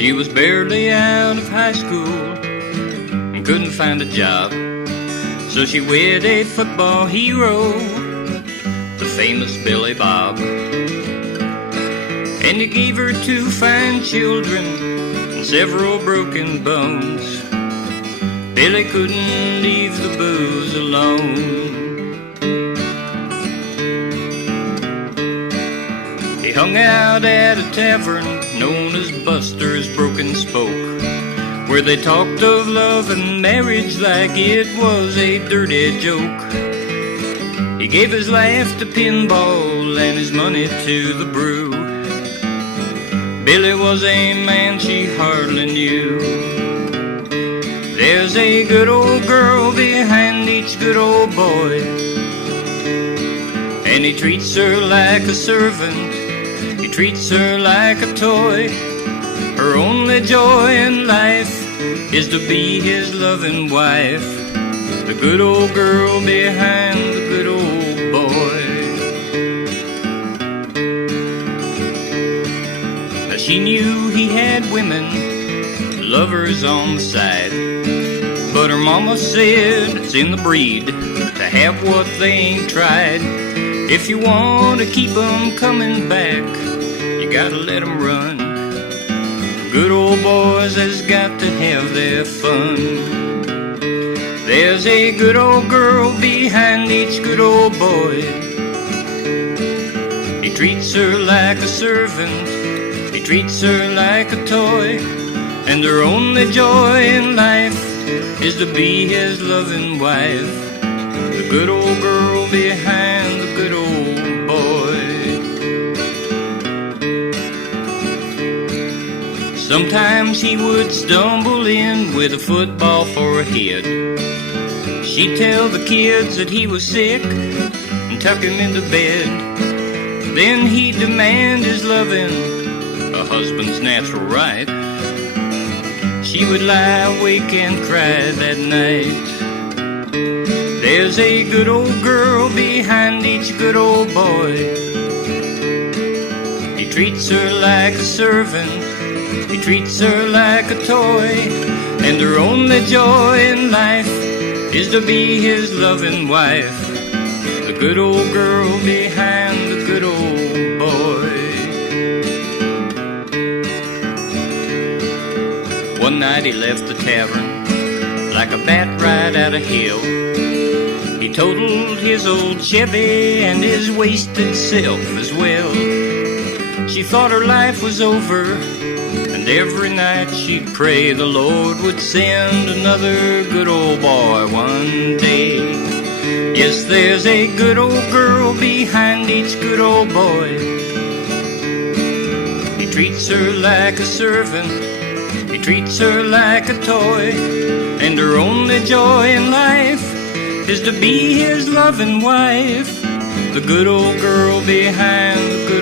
She was barely out of high school and couldn't find a job, so she wed a football hero, the famous Billy Bob. And he gave her 2 fine children and several broken bones. Billy couldn't leave the booze alone. He hung out at a tavern known as Buster's Broken Spoke, where they talked of love and marriage like it was a dirty joke. He gave his life to pinball and his money to the brew. Billy was a man she hardly knew. There's a good old girl behind each good old boy, and he treats her like a servant, he treats her like a toy. Her only joy in life is to be his loving wife, the good old girl behind the good old boy. Now she knew he had women, lovers on the side, but her mama said it's in the breed to have what they ain't tried. If you want to keep 'em coming back, you gotta let 'em run. Good old boys has got to have their fun. There's a good old girl behind each good old boy. He treats her like a servant, he treats her like a toy, and her only joy in life is to be his loving wife, the good old girl behind the good old boy. Sometimes he would stumble in with a football for a head. She'd tell the kids that he was sick and tuck him into bed. Then he'd demand his loving, a husband's natural right. She would lie awake and cry that night. There's a good old girl behind each good old boy. He treats her like a servant, he treats her like a toy, and her only joy in life is to be his loving wife, the good old girl behind the good old boy. One night he left the tavern like a bat right out of hell. He totaled his old Chevy and his wasted self as well. She thought her life was over, and every night she'd pray the Lord would send another good old boy one day. Yes, there's a good old girl behind each good old boy. He treats her like a servant, he treats her like a toy, and her only joy in life is to be his loving wife, the good old girl behind the good